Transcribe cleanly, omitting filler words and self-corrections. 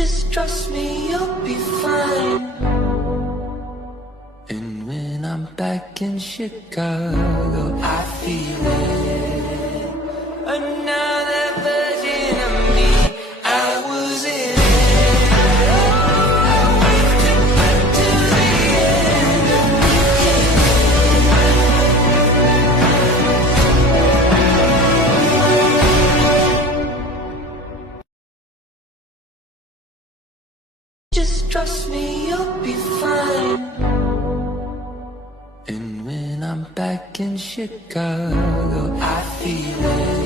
Just trust me, you'll be fine. And when I'm back in Chicago, I feel it. Another version of me. I was in Just trust me, you'll be fine. And when I'm back in Chicago, I feel it.